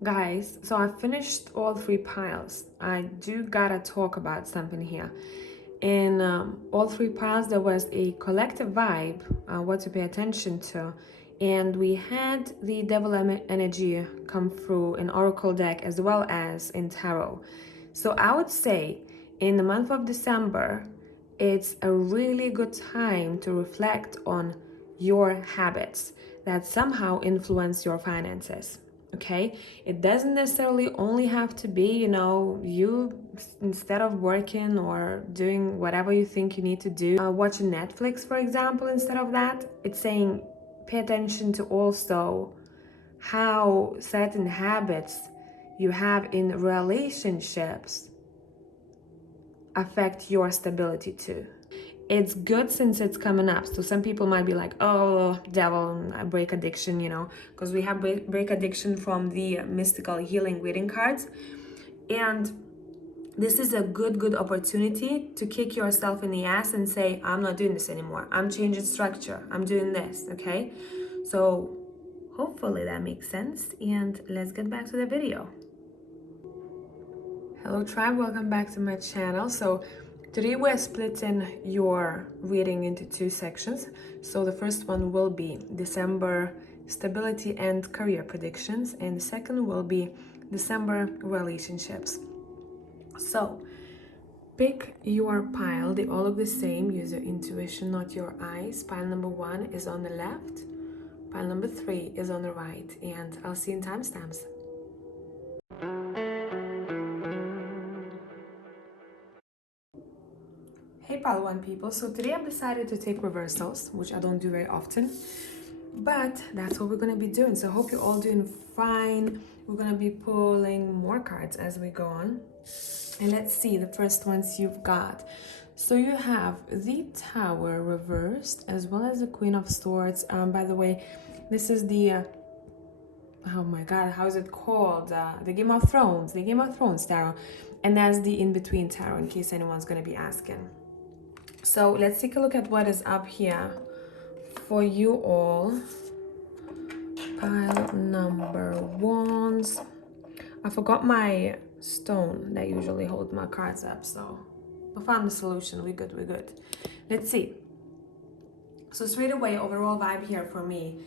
Guys, so I finished all three piles. I do gotta talk about something here. In all three piles, there was a collective vibe, what to pay attention to. And we had the devil energy come through in Oracle deck as well as in Tarot. So I would say in the month of December, it's a really good time to reflect on your habits that somehow influence your finances. Okay, it doesn't necessarily only have to be, you instead of working or doing whatever you think you need to do, watching Netflix, for example, instead of that. It's saying pay attention to also how certain habits you have in relationships affect your stability too. It's good since it's coming up. So some people might be like, oh, devil, break addiction, because we have break addiction from the mystical healing reading cards. And this is a good opportunity to kick yourself in the ass and say, I'm not doing this anymore. I'm changing structure. I'm doing this, okay? So hopefully that makes sense. And let's get back to the video. Hello tribe, welcome back to my channel. So today we're splitting your reading into two sections. So the first one will be December stability and career predictions, and the second will be December relationships. So pick your pile. They all look the same. Use your intuition, not your eyes. Pile number 1 is on the left. Pile number 3 is on the right. And I'll see you in timestamps. Hey pile 1 people, so today I've decided to take reversals, which I don't do very often, but that's what we're going to be doing. So I hope you're all doing fine. We're going to be pulling more cards as we go on. And let's see the first ones you've got. So you have the Tower reversed as well as the Queen of Swords. By the way, this is the oh my god, how is it called? The Game of Thrones tarot. And that's the in-between tarot, in case anyone's going to be asking. So let's take a look at what is up here for you all. Pile number 1. I forgot my stone that usually holds my cards up, so I found the solution. We're good. Let's see. So straight away, overall vibe here for me,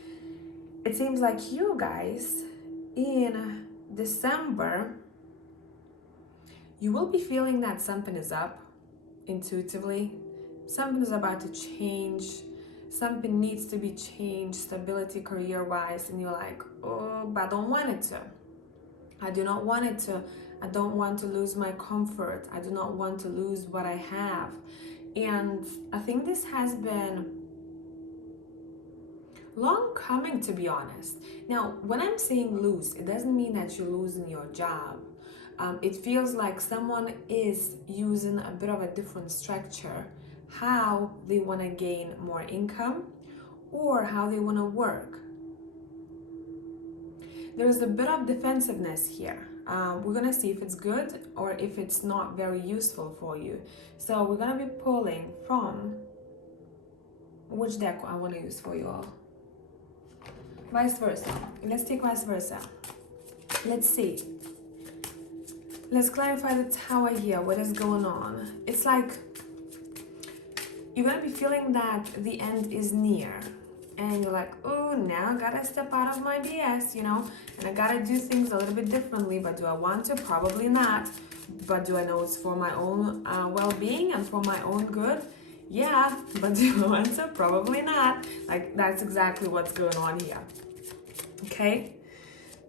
it seems like you guys in December, you will be feeling that something is up intuitively. Something is about to change. Something needs to be changed, stability, career-wise, and you're like, oh, but I don't want it to. I do not want it to. I don't want to lose my comfort. I do not want to lose what I have. And I think this has been long coming, to be honest. Now, when I'm saying lose, it doesn't mean that you're losing your job. It feels like someone is using a bit of a different structure, how they want to gain more income or how they want to work. There's a bit of defensiveness here. We're going to see if it's good or if it's not very useful for you. So we're going to be pulling from which deck I want to use for you all. Vice versa. Let's take vice versa. Let's see. Let's clarify the Tower here. What is going on? It's like you're going to be feeling that the end is near. And you're like, oh, now I gotta step out of my BS, and I gotta do things a little bit differently. But do I want to? Probably not. But do I know it's for my own well-being and for my own good? Yeah, but do I want to? Probably not. Like, that's exactly what's going on here. Okay,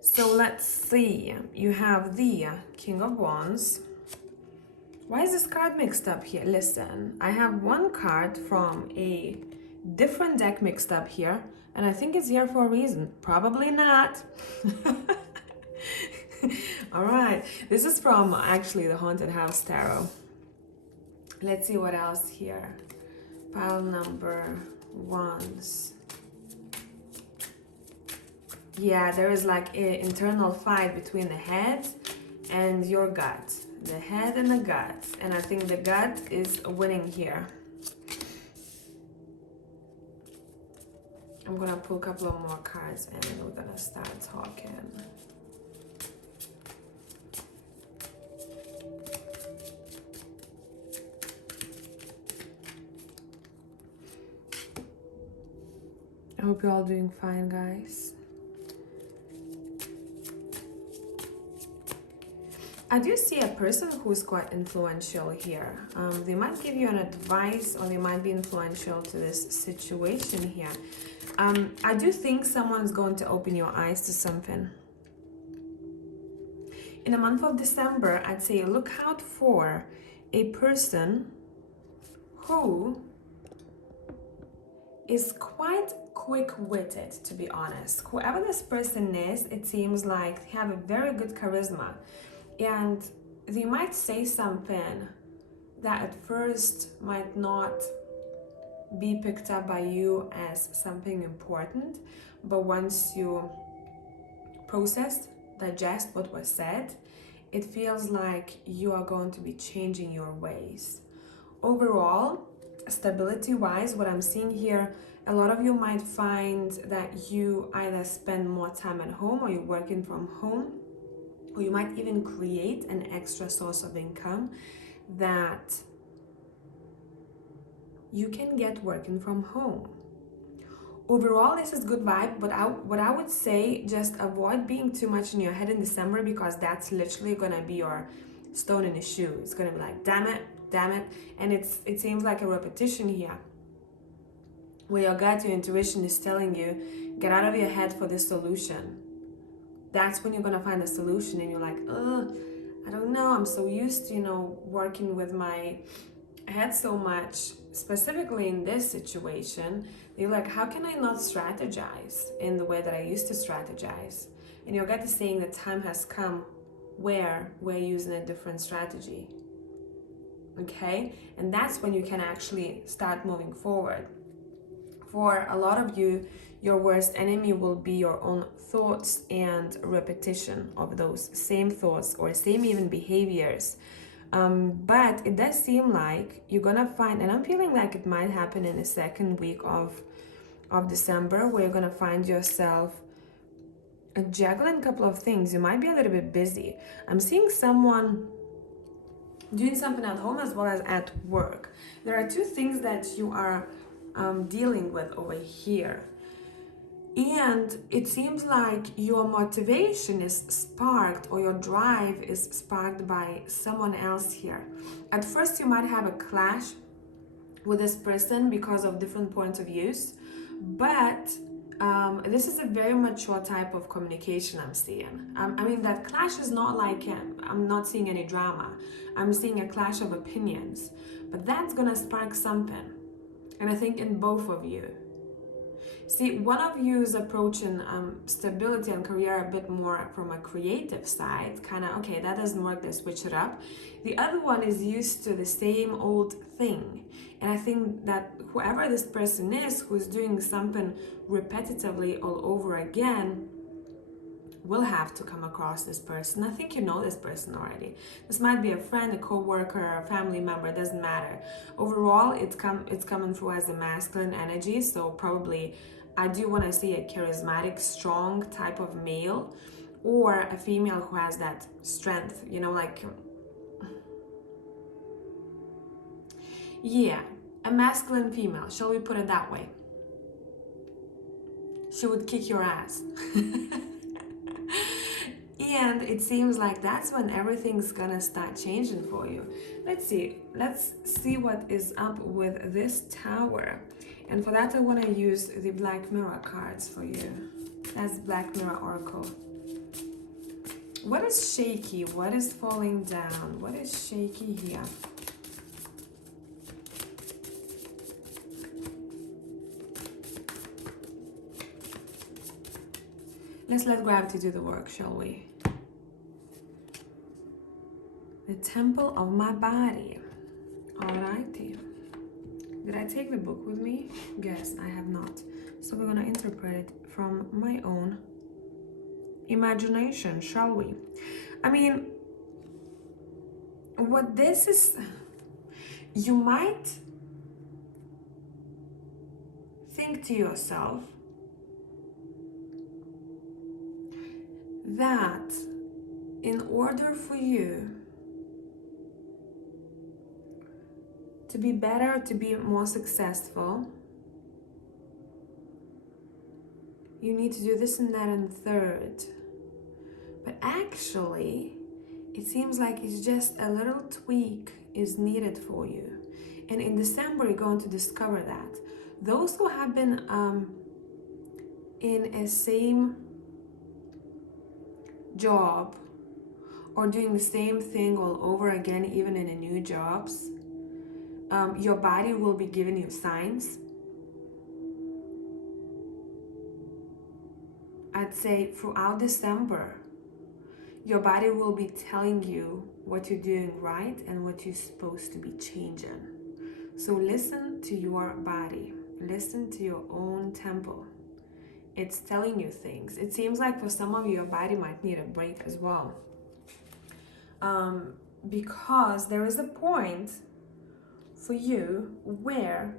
so let's see. You have the King of Wands. Why is this card mixed up here? Listen, I have one card from a different deck mixed up here, and I think it's here for a reason. Probably not. All right, this is from actually the Haunted House Tarot. Let's see what else here. Pile number 1. Yeah, there is like an internal fight between the head and your gut. The head and the gut. And I think the gut is winning here. I'm gonna pull a couple of more cards and we're gonna start talking. I hope you're all doing fine, guys. I do see a person who's quite influential here. They might give you an advice, or they might be influential to this situation here. I do think someone's going to open your eyes to something. In the month of December, I'd say look out for a person who is quite quick-witted, to be honest. Whoever this person is, it seems like they have a very good charisma. And they might say something that at first might not be picked up by you as something important, but once you process, digest what was said, it feels like you are going to be changing your ways. Overall, stability-wise, what I'm seeing here, a lot of you might find that you either spend more time at home, or you're working from home, or you might even create an extra source of income that you can get working from home. Overall, this is good vibe, but what I would say, just avoid being too much in your head in December, because that's literally gonna be your stone in the shoe. It's gonna be like, damn it, and it seems like a repetition here, where your gut, your intuition is telling you, get out of your head for the solution. That's when you're gonna find a solution, and you're like, I don't know, I'm so used to, working with my head so much, specifically in this situation. You're like, how can I not strategize in the way that I used to strategize? And your gut is saying the time has come where we're using a different strategy. Okay? And that's when you can actually start moving forward. For a lot of you, your worst enemy will be your own thoughts and repetition of those same thoughts or same even behaviors. But it does seem like you're gonna find, and I'm feeling like it might happen in the second week of December, where you're gonna find yourself juggling a couple of things. You might be a little bit busy. I'm seeing someone doing something at home as well as at work. There are two things that you are dealing with over here. And it seems like your motivation is sparked, or your drive is sparked by someone else here. At first, you might have a clash with this person because of different points of views, but this is a very mature type of communication I'm seeing. I mean, that clash is not like, I'm not seeing any drama. I'm seeing a clash of opinions, but that's gonna spark something. And I think in both of you. See, one of you is approaching stability and career a bit more from a creative side, kind of, okay, that doesn't work, let's switch it up. The other one is used to the same old thing. And I think that whoever this person is, who's doing something repetitively all over again, will have to come across this person. I think you know this person already. This might be a friend, a co-worker, a family member, it doesn't matter. Overall, it's coming through as a masculine energy, so probably I do want to see a charismatic, strong type of male, or a female who has that strength, like, yeah, a masculine female, shall we put it that way? She would kick your ass. And it seems like that's when everything's gonna start changing for you. Let's see what is up with this tower. And for that, I want to use the Black Mirror cards for you. That's Black Mirror Oracle. What is shaky? What is falling down? What is shaky here? Let's let gravity do the work, shall we? The temple of my body. Alrighty. Did I take the book with me? Yes, I have not. So we're gonna interpret it from my own imagination, shall we? I mean, what this is, you might think to yourself that in order for you to be better, to be more successful, you need to do this and that and third. But actually, it seems like it's just a little tweak is needed for you. And in December, you're going to discover that. Those who have been in a same job or doing the same thing all over again, even in a new jobs, your body will be giving you signs. I'd say throughout December, your body will be telling you what you're doing right and what you're supposed to be changing. So listen to your body. Listen to your own tempo. It's telling you things. It seems like for some of you, your body might need a break as well. Because there is a point for you where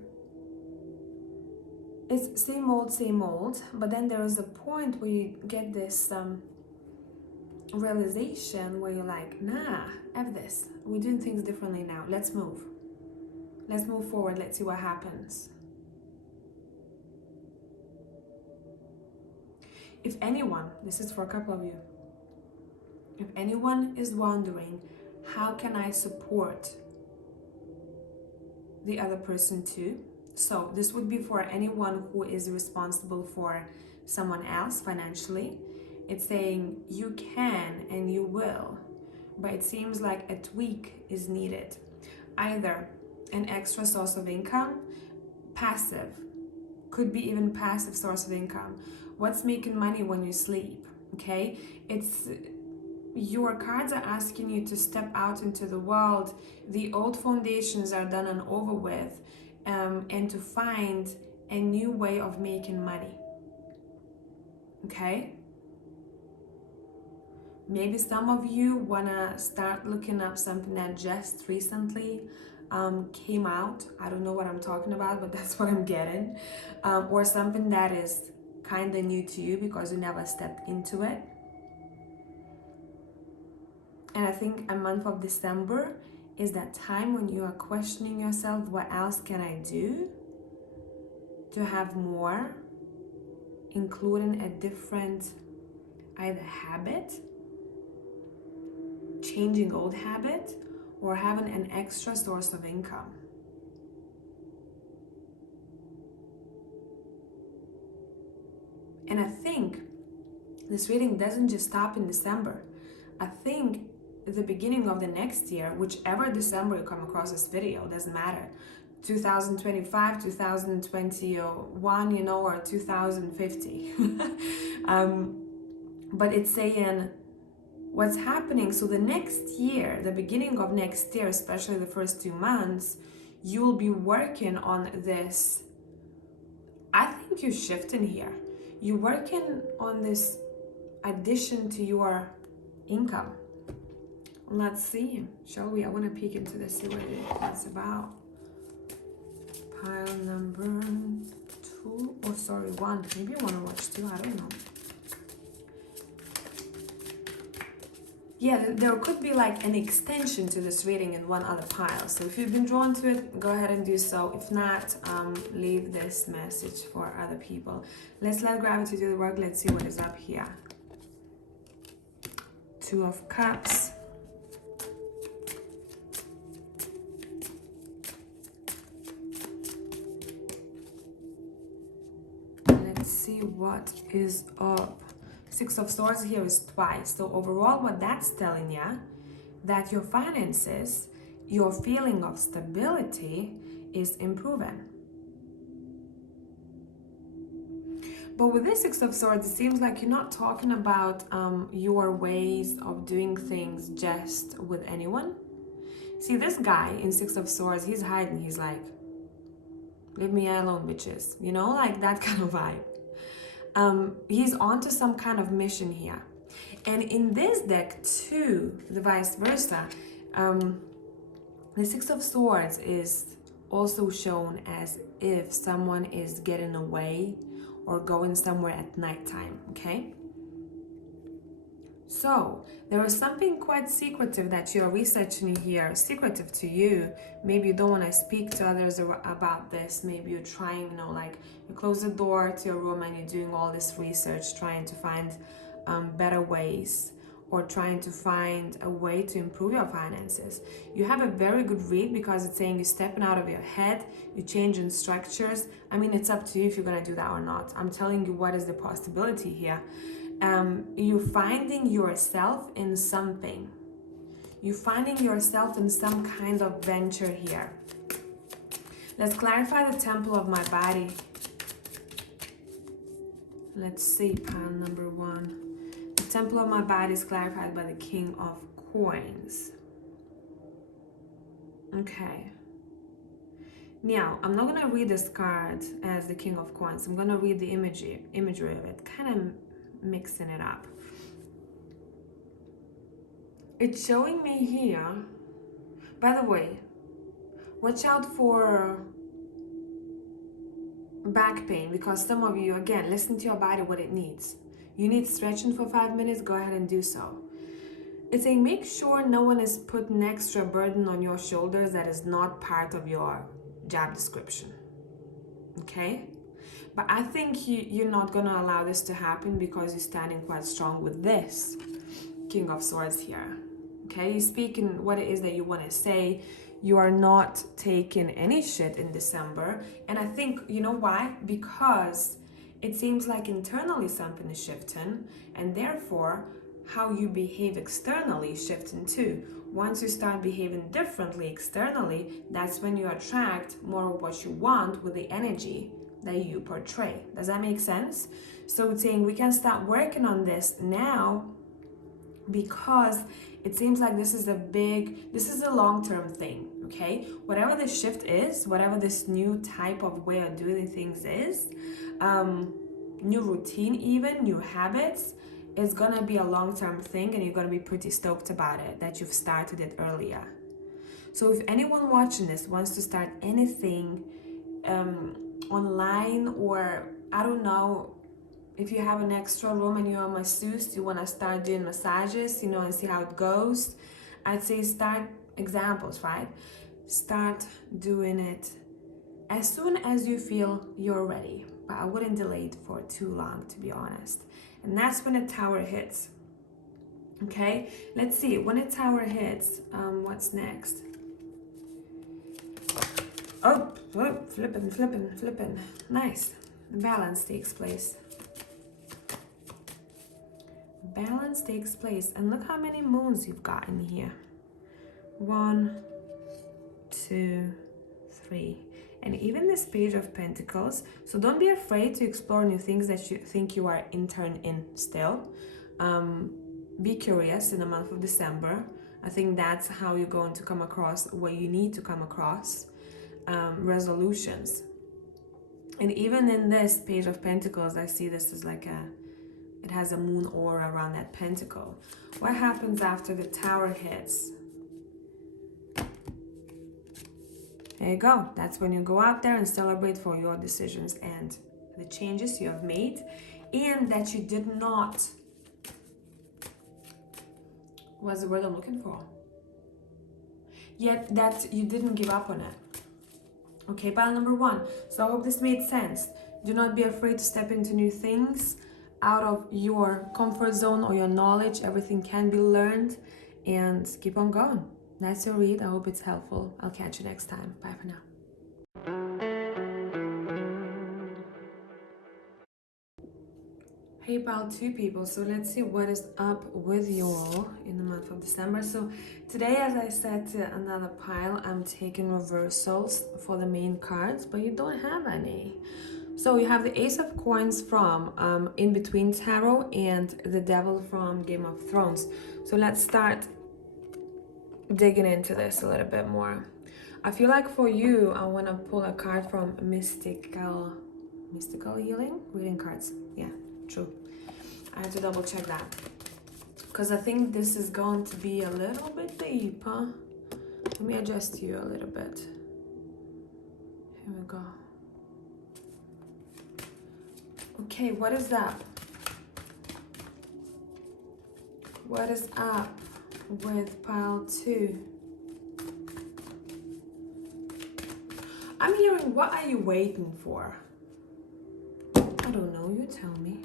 it's same old, but then there is a point where you get this realization where you're like, nah, F this. We're doing things differently now. Let's move. Let's move forward. Let's see what happens. If anyone, this is for a couple of you, if anyone is wondering, how can I support the other person too? So this would be for anyone who is responsible for someone else financially. It's saying you can and you will, but it seems like a tweak is needed. Either an extra source of income, passive, could be even passive source of income. What's making money when you sleep? Okay, it's your cards are asking you to step out into the world. The old foundations are done and over with, and to find a new way of making money. Okay, maybe some of you wanna start looking up something that just recently came out. I don't know what I'm talking about, but that's what I'm getting. Or something that is kind of new to you because you never stepped into it. And I think a month of December is that time when you are questioning yourself, what else can I do to have more, including a different either habit, changing old habit, or having an extra source of income. And I think this reading doesn't just stop in December. I think the beginning of the next year, whichever December you come across this video, doesn't matter. 2025, 2021, or 2050. But it's saying what's happening. So the next year, the beginning of next year, especially the first 2 months, you will be working on this. I think you're shifting here. You're working on this addition to your income. Let's see, shall we? I want to peek into this, see what it's about. Pile number 2, or sorry, 1. Maybe you want to watch 2, I don't know. Yeah, there could be like an extension to this reading in one other pile. So if you've been drawn to it, go ahead and do so. If not, leave this message for other people. Let's let gravity do the work. Let's see what is up here. 2 of Cups. Let's see what is up. 6 of Swords here is twice. So overall, what that's telling you, that your finances, your feeling of stability is improving. But with this 6 of Swords, it seems like you're not talking about your ways of doing things just with anyone. See, this guy in 6 of Swords, he's hiding. He's like, leave me alone, bitches. Like that kind of vibe. He's onto some kind of mission here. And in this deck too, the vice versa, the 6 of Swords is also shown as if someone is getting away or going somewhere at nighttime, okay? So there is something quite secretive that you're researching here, secretive to you. Maybe you don't want to speak to others about this. Maybe you're trying, you know, like you close the door to your room and you're doing all this research, trying to find better ways, or trying to find a way to improve your finances. You have a very good read because it's saying you're stepping out of your head, you're changing structures. I mean, it's up to you if you're gonna do that or not. I'm telling you what is the possibility here. You're finding yourself in something. You're finding yourself in some kind of venture here. Let's clarify the temple of my body. Let's see, pile number 1. The temple of my body is clarified by the King of Coins. Okay. Now, I'm not gonna read this card as the King of Coins. I'm gonna read the imagery of it, kind of mixing it up. It's showing me here, by the way, watch out for back pain, because some of you, again, listen to your body, what it needs. You need stretching for 5 minutes, go ahead and do so. It's saying make sure no one is putting extra burden on your shoulders that is not part of your job description. Okay? But I think you're not going to allow this to happen because you're standing quite strong with this King of Swords here. Okay? You're speaking what it is that you want to say. You are not taking any shit in December. And I think, you know why? Because it seems like internally something is shifting, and therefore how you behave externally is shifting too. Once you start behaving differently externally, that's when you attract more of what you want with the energy that you portray. Does that make sense? So it's saying we can start working on this now, because it seems like this is a long-term thing, okay? Whatever the shift is, whatever this new type of way of doing things is, new routine even, new habits, is gonna be a long-term thing, and you're gonna be pretty stoked about it, that you've started it earlier. So if anyone watching this wants to start anything online, or I don't know, if you have an extra room and you're a masseuse, you want to start doing massages, you know, and see how it goes, I'd say start examples, right? Start doing it as soon as you feel you're ready. But I wouldn't delay it for too long, to be honest. And that's when the Tower hits. Okay, let's see. When the Tower hits, what's next? Oh, flipping. Nice. Balance takes place. Balance takes place, and look how many moons you've got in here. 1, 2, 3, and even this Page of Pentacles. So don't be afraid to explore new things that you think you are intern in still. Be curious in the month of December. I think that's how you're going to come across what you need to come across. Resolutions. And even in this Page of Pentacles, I see this as like it has a moon aura around that pentacle. What happens after the Tower hits? There you go. That's when you go out there and celebrate for your decisions and the changes you have made, and that you did not, what's the word I'm looking for? Yet that you didn't give up on it. Okay, pile number 1. So I hope this made sense. Do not be afraid to step into new things out of your comfort zone or your knowledge. Everything can be learned, and keep on going. That's your read. I hope it's helpful. I'll catch you next time. Bye for now. Hey pile 2 people, so let's see what is up with you all in the month of December. So today, as I said to another pile, I'm taking reversals for the main cards, but you don't have any. So you have the Ace of Coins from In Between Tarot and the Devil from Game of Thrones. So let's start digging into this a little bit more. I feel like for you, I want to pull a card from Mystical Healing? Reading cards. Yeah, true. I have to double check that, because I think this is going to be a little bit deep, huh? Let me adjust you a little bit. Here we go. Okay, what is that? What is up with pile 2? I'm hearing, what are you waiting for? I don't know, you tell me.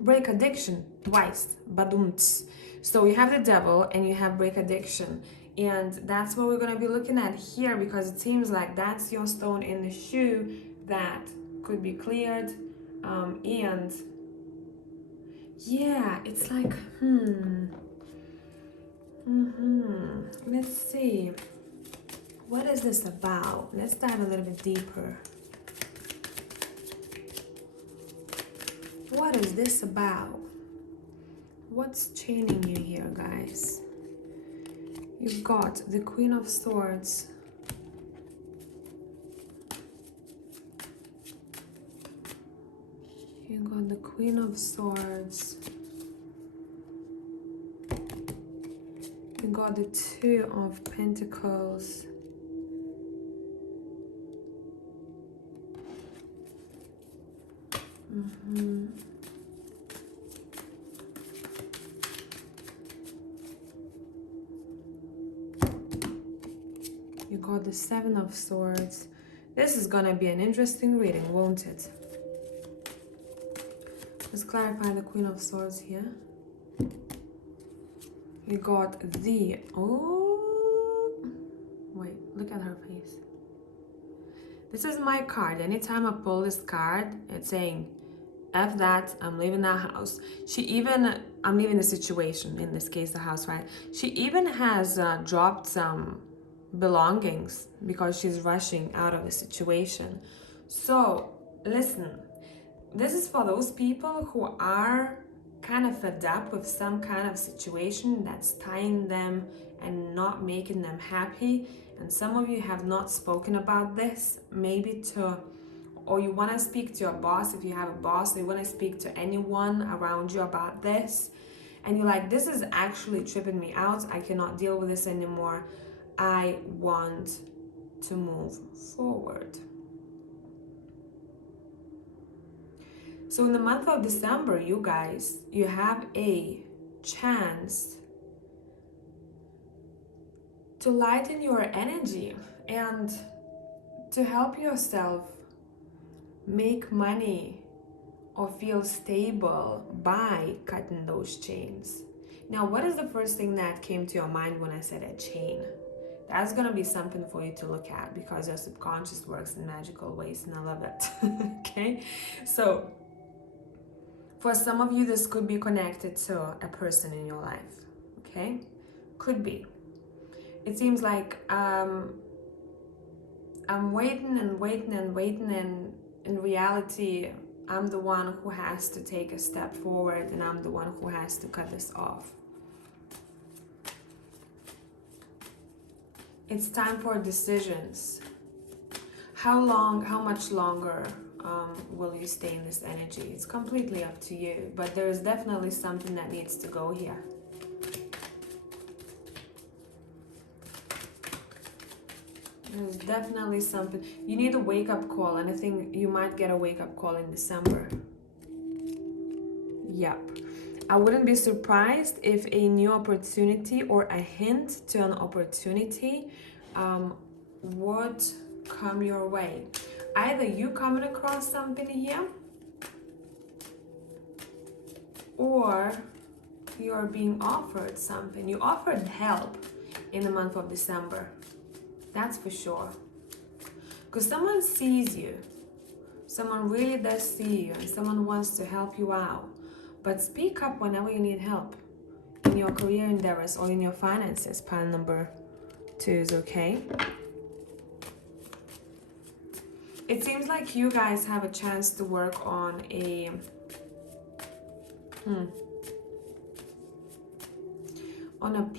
Break addiction, twice, badumts. So you have the devil and you have break addiction. And that's what we're going to be looking at here, because it seems like that's your stone in the shoe that could be cleared. And yeah, it's like, let's see. What is this about? Let's dive a little bit deeper. What is this about? What's chaining you here, guys? You've got the Queen of Swords. You got the Queen of Swords. You got the Two of Pentacles. You got the Seven of Swords. This is gonna be an interesting reading, won't it? Let's clarify the Queen of Swords here. You got the, oh, wait, look at her face. This is my card. Anytime I pull this card, it's saying, F that, I'm leaving that house. I'm leaving the situation, in this case, the house, right? She even has dropped some belongings because she's rushing out of the situation. So, listen, this is for those people who are kind of fed up with some kind of situation that's tying them and not making them happy. And some of you have not spoken about this, maybe or you want to speak to your boss if you have a boss, or you want to speak to anyone around you about this, and you're like, this is actually tripping me out, I cannot deal with this anymore, I want to move forward. So in the month of December, you guys, you have a chance to lighten your energy and to help yourself make money or feel stable by cutting those chains. Now, what is the first thing that came to your mind when I said a chain? That's gonna be something for you to look at, because your subconscious works in magical ways and I love it. Okay, so for some of you, this could be connected to a person in your life. Okay, could be. It seems like I'm waiting and waiting and waiting, and in reality, I'm the one who has to take a step forward, and I'm the one who has to cut this off. It's time for decisions. How much longer will you stay in this energy? It's completely up to you, but there is definitely something that needs to go here. There's definitely something. You need a wake-up call, and I think you might get a wake-up call in December. Yep. I wouldn't be surprised if a new opportunity or a hint to an opportunity would come your way. Either you coming across something here, or you're being offered something. You offered help in the month of December. That's for sure. Because someone sees you. Someone really does see you, and someone wants to help you out. But speak up whenever you need help in your career endeavors or in your finances. Pile number 2 is okay. It seems like you guys have a chance to work on a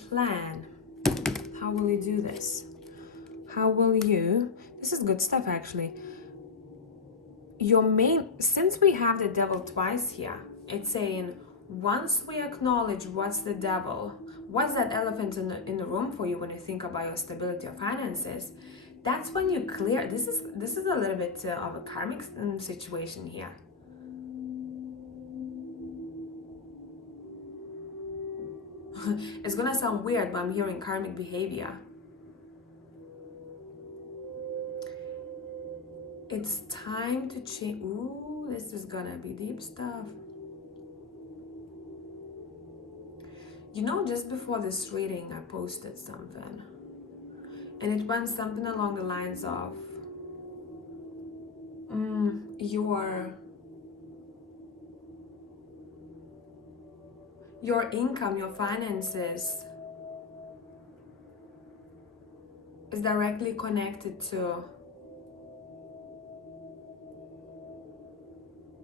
plan. How will you do this? How will you, this is good stuff actually. Since we have the devil twice here, it's saying, once we acknowledge what's the devil, what's that elephant in the room for you when you think about your stability of finances, that's when you clear. This is a little bit of a karmic situation here. It's gonna sound weird, but I'm hearing karmic behavior. It's time to change. Ooh, this is gonna be deep stuff. You know, just before this reading, I posted something. And it went something along the lines of, your income, your finances is directly connected to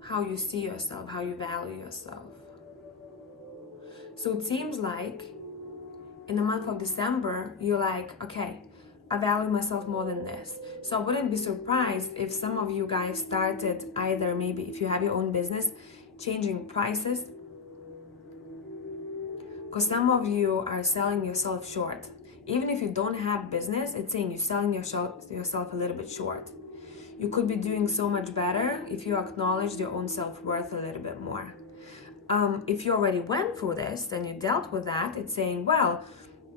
how you see yourself, how you value yourself. So it seems like in the month of December, you're like, okay, I value myself more than this. So I wouldn't be surprised if some of you guys started either, maybe if you have your own business, changing prices, because some of you are selling yourself short. Even if you don't have business, it's saying you're selling yourself a little bit short. You could be doing so much better if you acknowledged your own self-worth a little bit more. If you already went through this and you dealt with that, it's saying, well,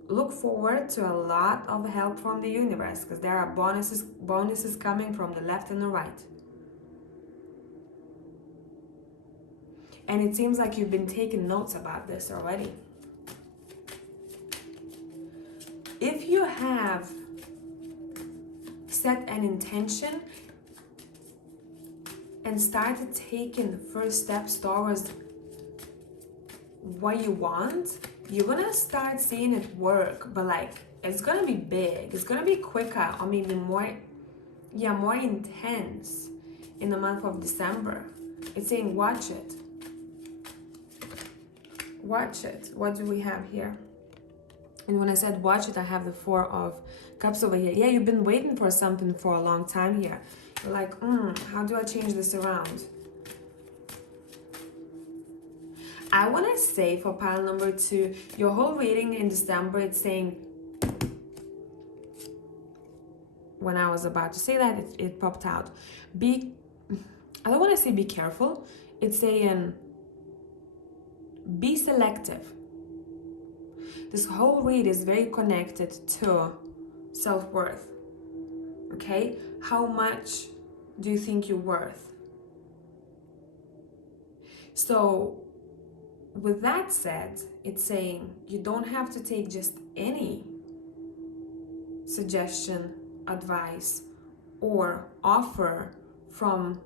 look forward to a lot of help from the universe, because there are bonuses coming from the left and the right. And it seems like you've been taking notes about this already. If you have set an intention and started taking the first steps towards what you want, you're gonna start seeing it work, but like it's gonna be big, it's gonna be quicker, or maybe more intense in the month of December. It's saying watch it. Watch it. What do we have here? And when I said watch it, I have the 4 of Cups over here. Yeah, you've been waiting for something for a long time here. You're like, how do I change this around? I want to say for pile number 2, your whole reading in December, it's saying, when I was about to say that, it popped out. I don't want to say be careful. It's saying, be selective. This whole read is very connected to self-worth. Okay? How much do you think you're worth? So, with that said, it's saying you don't have to take just any suggestion, advice, or offer from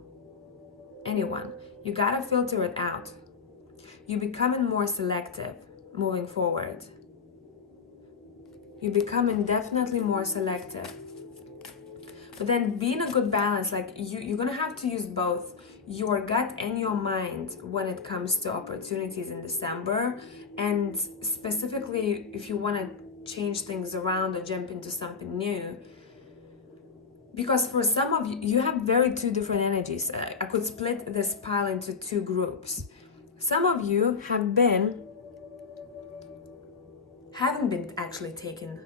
anyone. You gotta filter it out. You're becoming more selective moving forward. You're becoming definitely more selective. But then be in a good balance, like you're gonna have to use both your gut and your mind when it comes to opportunities in December, and specifically if you want to change things around or jump into something new. Because for some of you, you have very 2 different energies. I could split this pile into 2 groups. Some of you haven't been actually taking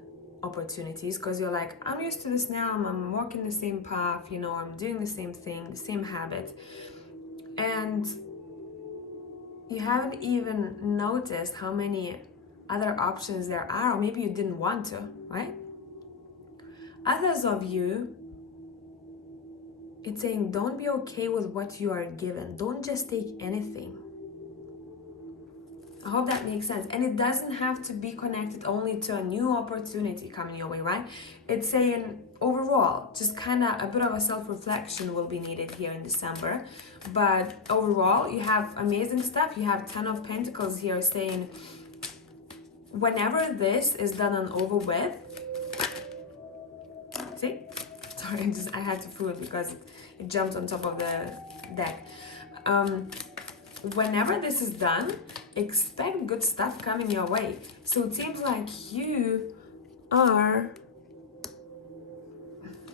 opportunities because you're like, I'm used to this now, I'm walking the same path, I'm doing the same thing, the same habit. And you haven't even noticed how many other options there are, or maybe you didn't want to, right? Others of you, it's saying don't be okay with what you are given. Don't just take anything. I hope that makes sense. And it doesn't have to be connected only to a new opportunity coming your way, right? It's saying overall, just kind of a bit of a self-reflection will be needed here in December. But overall, you have amazing stuff. You have 10 of Pentacles here saying, whenever this is done and over with, see? Sorry, I had to fool it because it jumped on top of the deck. Whenever this is done, expect good stuff coming your way. So it seems like you are,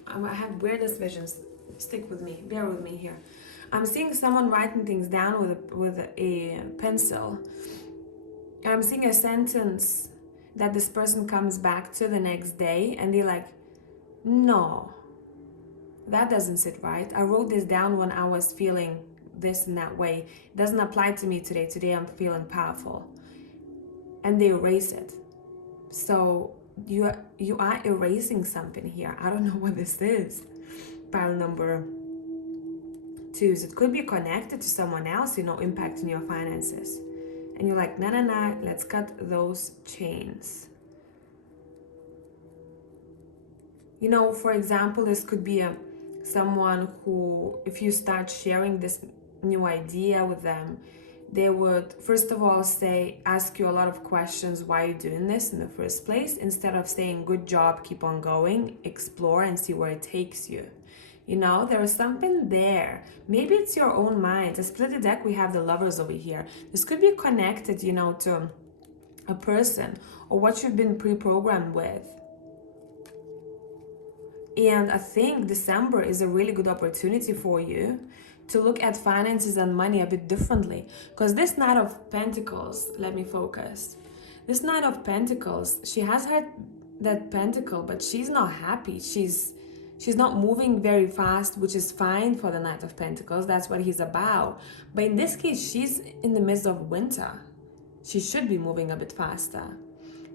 I have weirdest visions. Stick with me, bear with me here. I'm seeing someone writing things down with a pencil. I'm seeing a sentence that this person comes back to the next day and they're like, no, that doesn't sit right. I wrote this down when I was feeling this and that way. It doesn't apply to me today. Today I'm feeling powerful. and they erase it. So you are erasing something here. I don't know what this is. Pile number 2. It could be connected to someone else, impacting your finances. And you're like, nah, let's cut those chains. For example, this could be someone who, if you start sharing this new idea with them, they would, first of all, ask you a lot of questions why you're doing this in the first place, instead of saying, good job, keep on going, explore and see where it takes you. There is something there. Maybe it's your own mind. To split the deck, we have the Lovers over here. This could be connected, to a person or what you've been pre-programmed with. And I think December is a really good opportunity for you to look at finances and money a bit differently. Because this Knight of Pentacles, let me focus. This Knight of Pentacles, she has that pentacle, but she's not happy. She's not moving very fast, which is fine for the Knight of Pentacles. That's what he's about. But in this case, she's in the midst of winter. She should be moving a bit faster.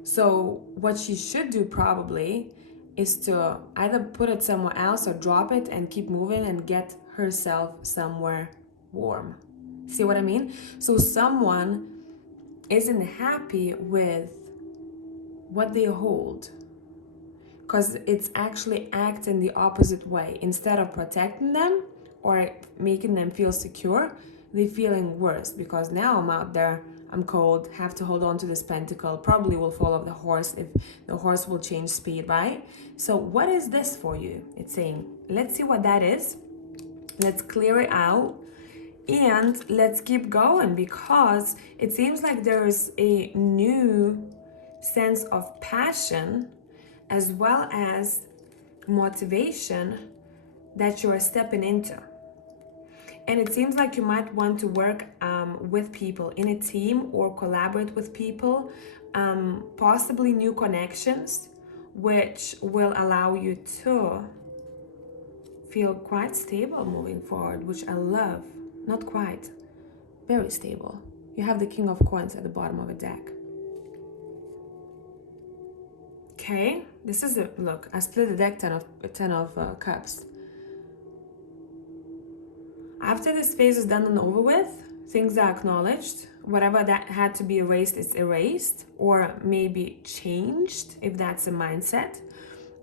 So what she should do probably is to either put it somewhere else or drop it and keep moving and get herself somewhere warm. See what I mean? So someone isn't happy with what they hold, because it's actually acting the opposite way. Instead of protecting them or making them feel secure, they're feeling worse, because now I'm out there, I'm cold, have to hold on to this pentacle, probably will fall off the horse if the horse will change speed, right? So what is this for you? It's saying, let's see what that is. Let's clear it out and let's keep going, because it seems like there's a new sense of passion as well as motivation that you are stepping into. And it seems like you might want to work with people in a team or collaborate with people, possibly new connections, which will allow you to feel quite stable moving forward, which I love. Not quite, very stable. You have the King of Coins at the bottom of the deck. Okay, this is look, I split the deck, 10 of Cups. After this phase is done and over with, things are acknowledged. Whatever that had to be erased is erased, or maybe changed, if that's a mindset.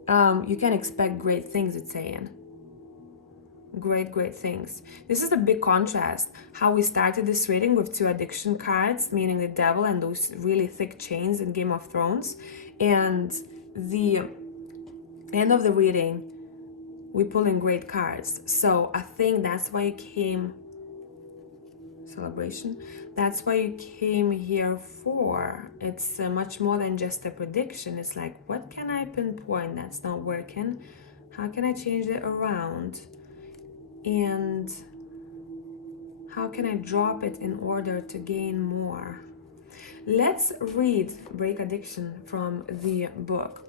You can expect great things, it's saying. Great things. This is a big contrast. How we started this reading with 2 addiction cards, meaning the devil and those really thick chains in Game of Thrones. And the end of the reading, we pull in great cards. So I think that's why you came, celebration, that's why you came here for. It's much more than just a prediction. It's like, what can I pinpoint that's not working? How can I change it around? And how can I drop it in order to gain more? Let's read Break Addiction from the book.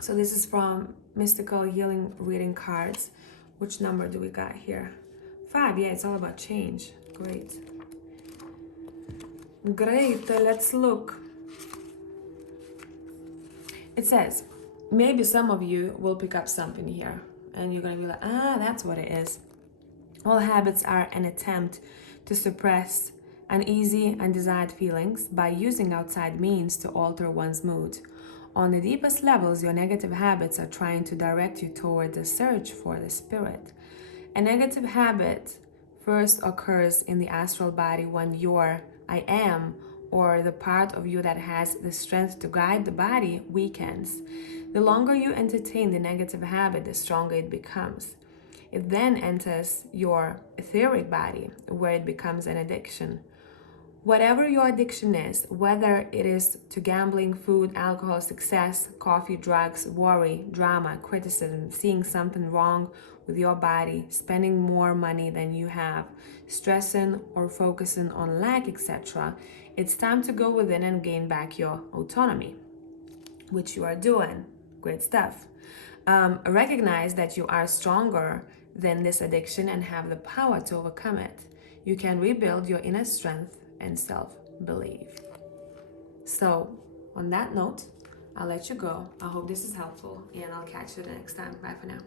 So this is from Mystical Healing Reading Cards. Which number do we got here? 5. Yeah, it's all about change. Great. Let's look. It says, maybe some of you will pick up something here and you're gonna be like, that's what it is. All habits are an attempt to suppress uneasy, undesired feelings by using outside means to alter one's mood. On the deepest levels, your negative habits are trying to direct you toward the search for the spirit. A negative habit first occurs in the astral body when your I am, or the part of you that has the strength to guide the body, weakens. The longer you entertain the negative habit, the stronger it becomes. It then enters your etheric body, where it becomes an addiction. Whatever your addiction is, whether it is to gambling, food, alcohol, success, coffee, drugs, worry, drama, criticism, seeing something wrong with your body, spending more money than you have, stressing or focusing on lack, etc., it's time to go within and gain back your autonomy, which you are doing. Great stuff. Recognize that you are stronger than this addiction and have the power to overcome it. You can rebuild your inner strength and self believe. So on that note, I'll let you go. I hope this is helpful, and I'll catch you the next time. Bye for now.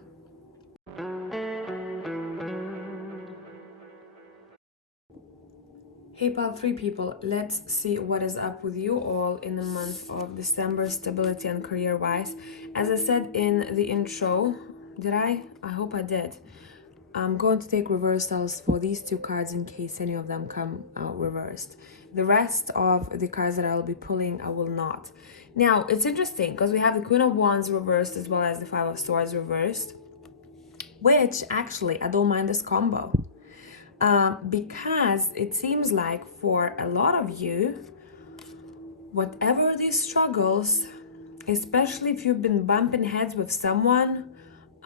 Hey pile 3 people, let's see what is up with you all in the month of December, stability and career wise. As I said in the intro, did I? I hope I did. I'm going to take reversals for these 2 cards in case any of them come out reversed. The rest of the cards that I'll be pulling, I will not. Now, it's interesting because we have the Queen of Wands reversed as well as the Five of Swords reversed, which actually, I don't mind this combo. Because it seems like for a lot of you, whatever these struggles, especially if you've been bumping heads with someone,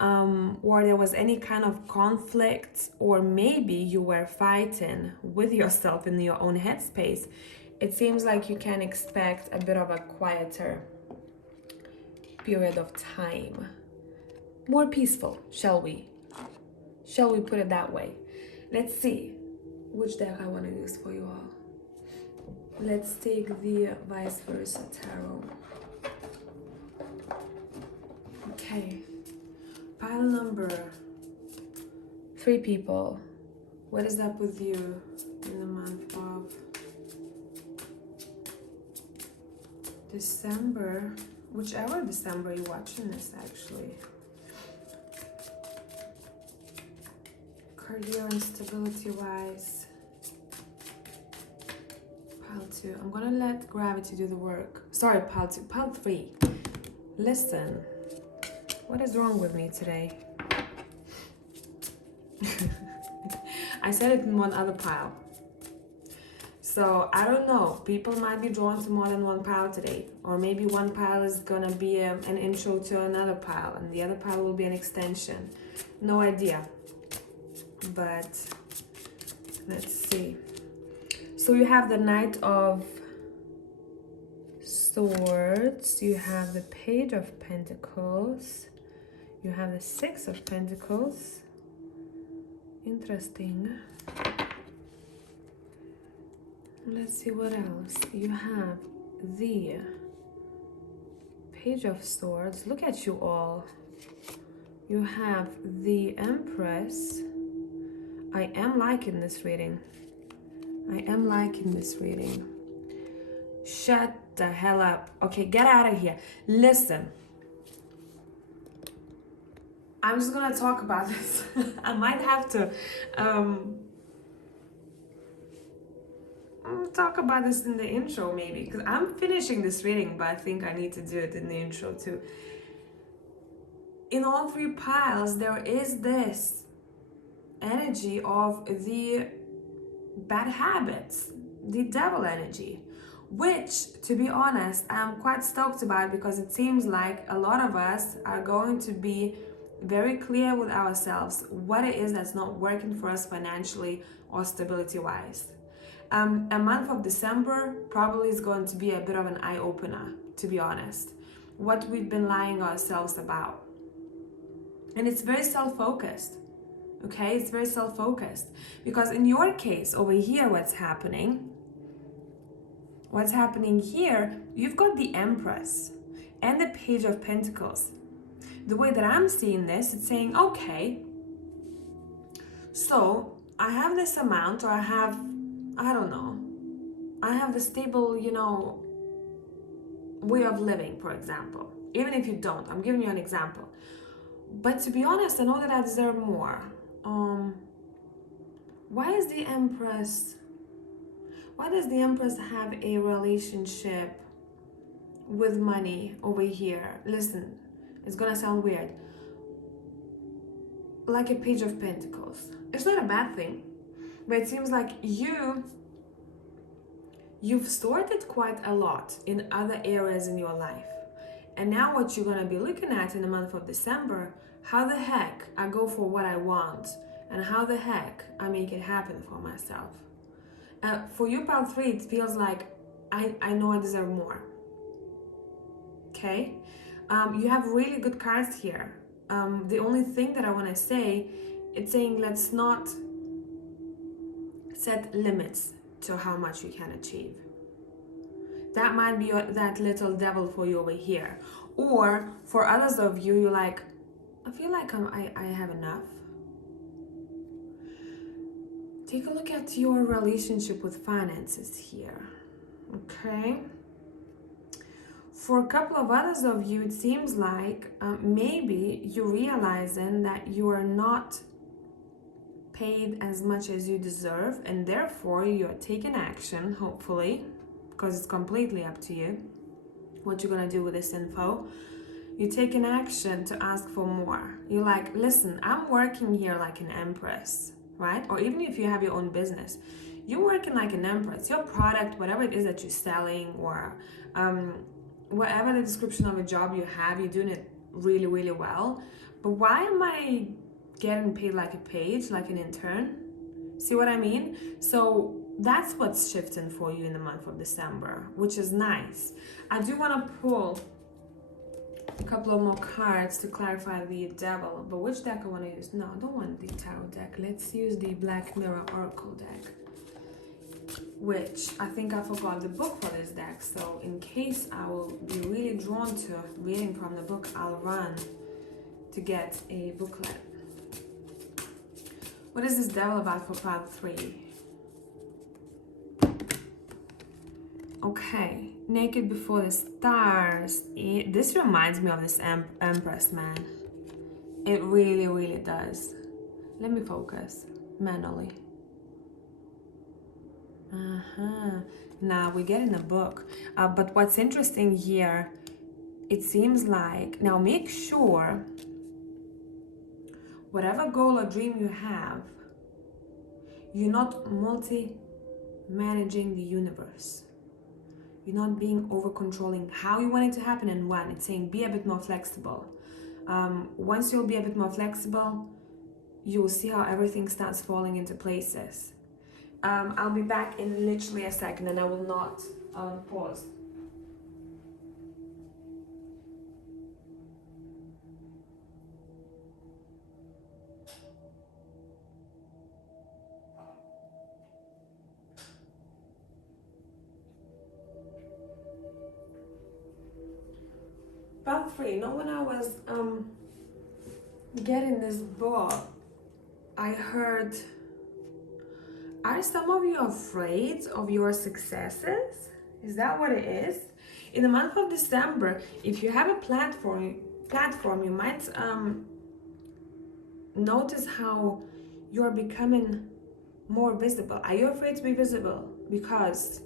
or there was any kind of conflict, or maybe you were fighting with yourself in your own headspace, it seems like you can expect a bit of a quieter period of time. More peaceful, shall we? Shall we put it that way? Let's see which deck I want to use for you all. Let's take the Vice Versa Tarot. Okay. Pile number 3 people. What is up with you in the month of December? Whichever December you're watching this, actually. Career and stability wise. Pile 2. I'm gonna let gravity do the work. Sorry, pile 2. Pile 3. Listen. What is wrong with me today? I said it in one other pile. So I don't know. People might be drawn to more than one pile today. Or maybe one pile is gonna be an intro to another pile, and the other pile will be an extension. No idea. But let's see. So you have the Knight of Swords, you have the Page of Pentacles, you have the Six of Pentacles. Interesting. Let's see what else. You have the Page of Swords. Look at you all. You have the Empress. I am liking this reading. I am liking this reading. Shut the hell up. Okay, get out of here. Listen. I'm just gonna talk about this. I might have to talk about this in the intro maybe, because I'm finishing this reading, but I think I need to do it in the intro too. In all 3 piles, there is this energy of the bad habits, the devil energy, which, to be honest, I'm quite stoked about, because it seems like a lot of us are going to be very clear with ourselves what it is that's not working for us financially or stability wise. A month of December probably is going to be a bit of an eye-opener, to be honest, what we've been lying ourselves about. And it's very self-focused. Okay, it's very self-focused, because in your case over here, what's happening here, you've got the Empress and the Page of Pentacles. The way that I'm seeing this, it's saying, okay, so I have this amount, or I have the stable, way of living, for example. Even if you don't, I'm giving you an example. But to be honest, I know that I deserve more. Why does the Empress have a relationship with money over here? Listen, it's gonna sound weird. Like a Page of Pentacles. It's not a bad thing, but it seems like you've sorted quite a lot in other areas in your life. And now what you're gonna be looking at in the month of December, how the heck I go for what I want, and how the heck I make it happen for myself. For you, pile 3, it feels like I know I deserve more. Okay? You have really good cards here. The only thing that I want to say, it's saying let's not set limits to how much you can achieve. That might be that little devil for you over here. Or for others of you, you're like, I feel like I have enough. Take a look at your relationship with finances here. Okay. For a couple of others of you, it seems like maybe you're realizing that you are not paid as much as you deserve, and therefore you're taking action, hopefully, because it's completely up to you what you're gonna do with this info. You're taking action to ask for more. You're like, listen, I'm working here like an empress, right? Or even if you have your own business, you're working like an empress. Your product, whatever it is that you're selling, or whatever the description of a job you have, you're doing it really, really well. But why am I getting paid like a page, like an intern? See what I mean? So that's what's shifting for you in the month of December, which is nice. I do want to pull a couple of more cards to clarify the devil, but which deck I want to use? No, I don't want the tarot deck. Let's use the Black Mirror Oracle deck, which I think I forgot the book for this deck, so in case I will be really drawn to reading from the book, I'll run to get a booklet. What is this devil about for part 3? Okay, naked before the stars. This reminds me of this Empress, man. It really, really does. Let me focus manually. Now we're getting a book. But what's interesting here, it seems like, now make sure whatever goal or dream you have, you're not multi-managing the universe. You're not being over-controlling how you want it to happen and when. It's saying be a bit more flexible. Once you'll be a bit more flexible, you'll see how everything starts falling into places. I'll be back in literally a second, and I will not pause. Part 3. When I was getting this book, I heard, are some of you afraid of your successes? Is that what it is? In the month of December, if you have a platform, you might notice how you're becoming more visible. Are you afraid to be visible? Because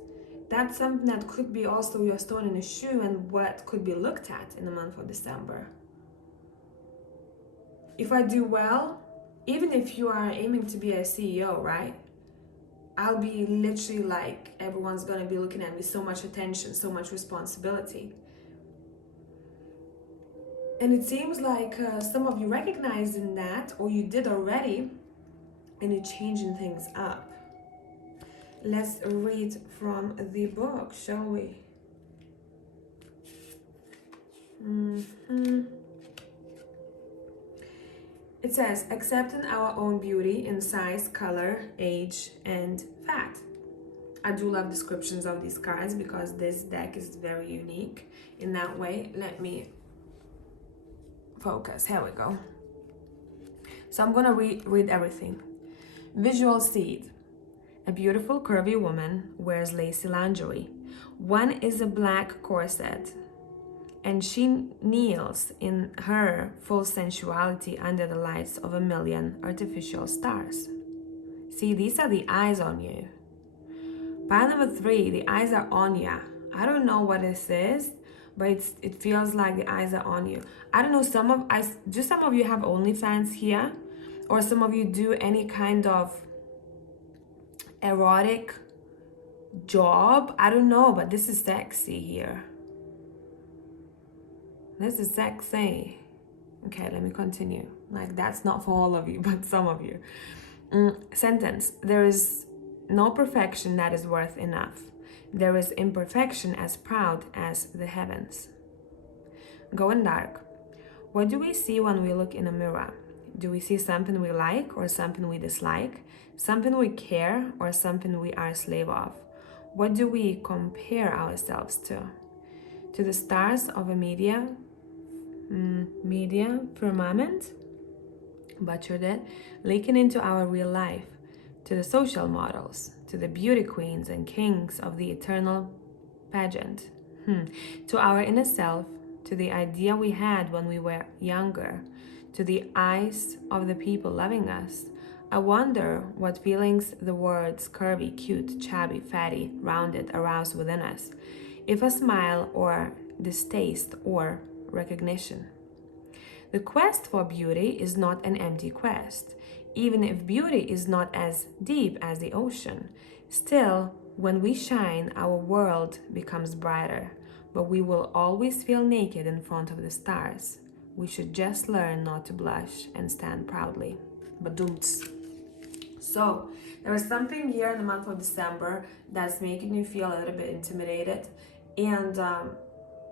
that's something that could be also your stone in the shoe and what could be looked at in the month of December. If I do well, even if you are aiming to be a CEO, right? I'll be literally like, everyone's gonna be looking at me, so much attention, so much responsibility. And it seems like some of you recognizing that, or you did already, and you're changing things up. Let's read from the book, shall we? It says, accepting our own beauty in size, color, age, and fat. I do love descriptions of these cards because this deck is very unique in that way. Let me focus. Here we go. So I'm gonna read everything. Visual seed. A beautiful curvy woman wears lacy lingerie. One is a black corset, and she kneels in her full sensuality under the lights of a million artificial stars. See, these are the eyes on you. Pile number 3, the eyes are on you. I don't know what this is, but it feels like the eyes are on you. I don't know, some of you have OnlyFans here, or some of you do any kind of erotic job. I don't know, but this is sexy here. This is sexy. Okay, let me continue. Like, that's not for all of you, but some of you. Sentence. There is no perfection that is worth enough. There is imperfection as proud as the heavens. Going dark. What do we see when we look in a mirror? Do we see something we like or something we dislike? Something we care or something we are a slave of? What do we compare ourselves to? To the stars of a media firmament, butchered it, leaking into our real life, to the social models, to the beauty queens and kings of the eternal pageant, to our inner self, to the idea we had when we were younger, to the eyes of the people loving us. I wonder what feelings the words curvy, cute, chubby, fatty, rounded arouse within us. If a smile or distaste or recognition. The quest for beauty is not an empty quest. Even if beauty is not as deep as the ocean, still, when we shine, our world becomes brighter. But we will always feel naked in front of the stars. We should just learn not to blush and stand proudly. Badumts. So, there is something here in the month of December that's making you feel a little bit intimidated. And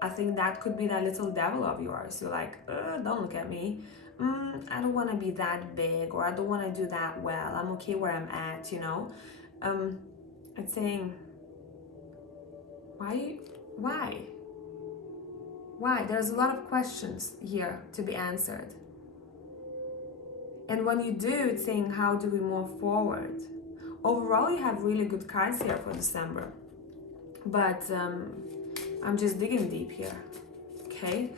I think that could be that little devil of yours. You're like, don't look at me. I don't want to be that big, or I don't want to do that well. I'm okay where I'm at, you know. It's saying, why? There's a lot of questions here to be answered. And when you do, it's saying, how do we move forward? Overall, you have really good cards here for December. But I'm just digging deep here, okay?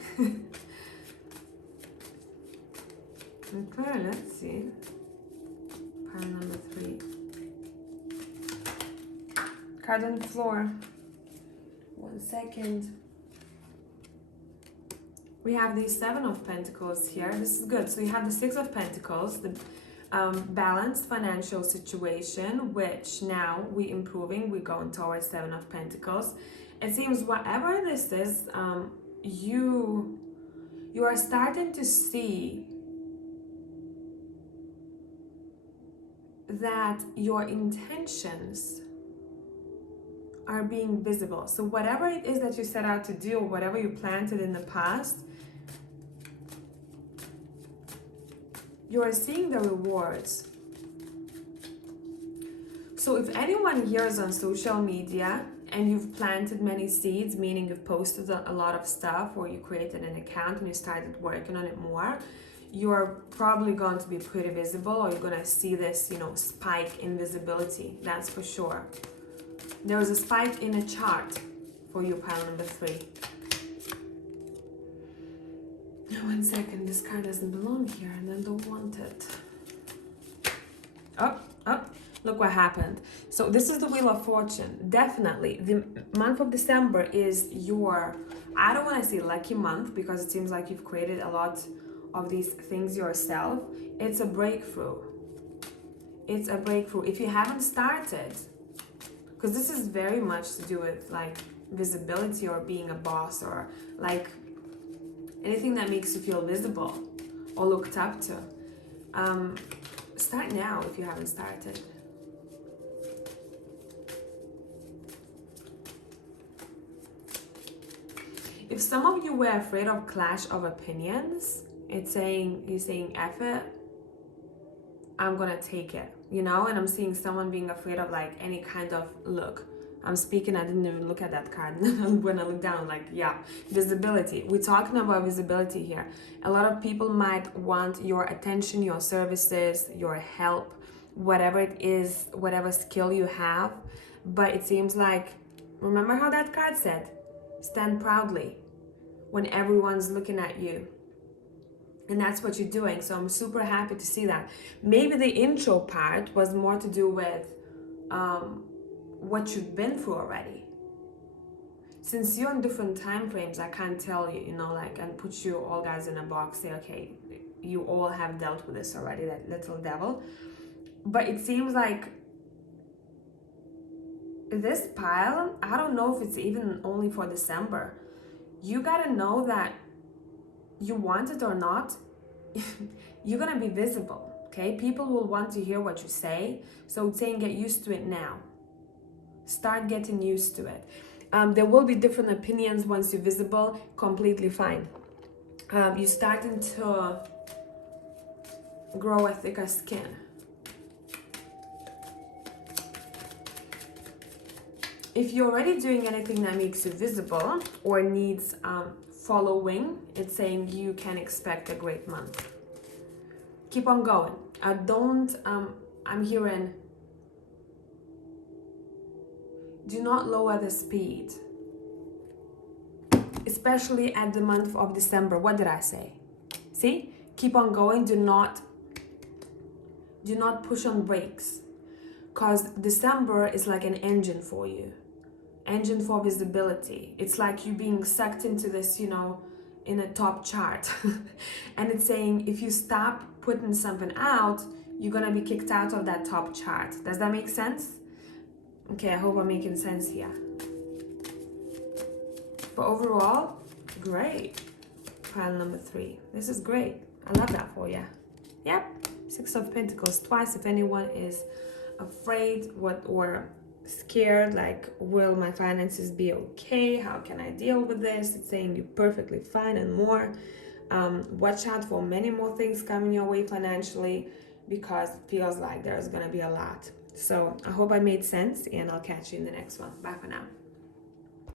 Okay, let's see. Pile number 3. Card on the floor. 1 second. We have the 7 of Pentacles here. This is good. So you have the 6 of Pentacles, the balanced financial situation, which now we're improving. We're going towards 7 of Pentacles. It seems whatever this is, you are starting to see that your intentions are being visible. So whatever it is that you set out to do, or whatever you planted in the past, you are seeing the rewards. So if anyone here is on social media and you've planted many seeds, meaning you've posted a lot of stuff, or you created an account and you started working on it more, you're probably going to be pretty visible, or you're going to see this, you know, spike in visibility. That's for sure. There is a spike in a chart for you, pile number 3. 1 second, this card doesn't belong here and I don't want it. Oh, look what happened. So this is the Wheel of Fortune. Definitely, the month of December is your, I don't want to say lucky month, because it seems like you've created a lot of these things yourself. It's a breakthrough. It's a breakthrough. If you haven't started, because this is very much to do with like visibility, or being a boss, or like anything that makes you feel visible or looked up to. Start now if you haven't started. If some of you were afraid of clash of opinions, it's saying, you're saying, F it, I'm gonna take it, you know? And I'm seeing someone being afraid of like any kind of look. I'm speaking, I didn't even look at that card. When I look down, like, yeah, visibility. We're talking about visibility here. A lot of people might want your attention, your services, your help, whatever it is, whatever skill you have. But it seems like, remember how that card said? Stand proudly when everyone's looking at you. And that's what you're doing. So I'm super happy to see that. Maybe the intro part was more to do with what you've been through already. Since you're in different time frames, I can't tell you, you know, like, and put you all guys in a box, say, okay, you all have dealt with this already, that little devil. But it seems like this pile, I don't know if it's even only for December. You gotta know that you want it or not, you're gonna be visible, okay? People will want to hear what you say. So it's saying get used to it now. Start getting used to it. There will be different opinions once you're visible, completely fine. You're starting to grow a thicker skin. if you're already doing anything that makes you visible or needs following, it's saying you can expect a great month. Keep on going. I'm hearing, do not lower the speed, especially at the month of December. What did I say? See? Keep on going. Do not push on brakes, because December is like an engine for you. Engine for visibility. It's like you being sucked into this, in a top chart. And it's saying if you stop putting something out, you're gonna be kicked out of that top chart. Does that make sense? Okay, I hope I'm making sense here. But overall, great. Pile number 3. This is great. I love that for you. Yep. 6 of Pentacles twice. If anyone is afraid or scared, like, will my finances be okay? How can I deal with this? It's saying you're perfectly fine and more. Watch out for many more things coming your way financially, because it feels like there's gonna be a lot. So I hope I made sense, and I'll catch you in the next one. Bye for now.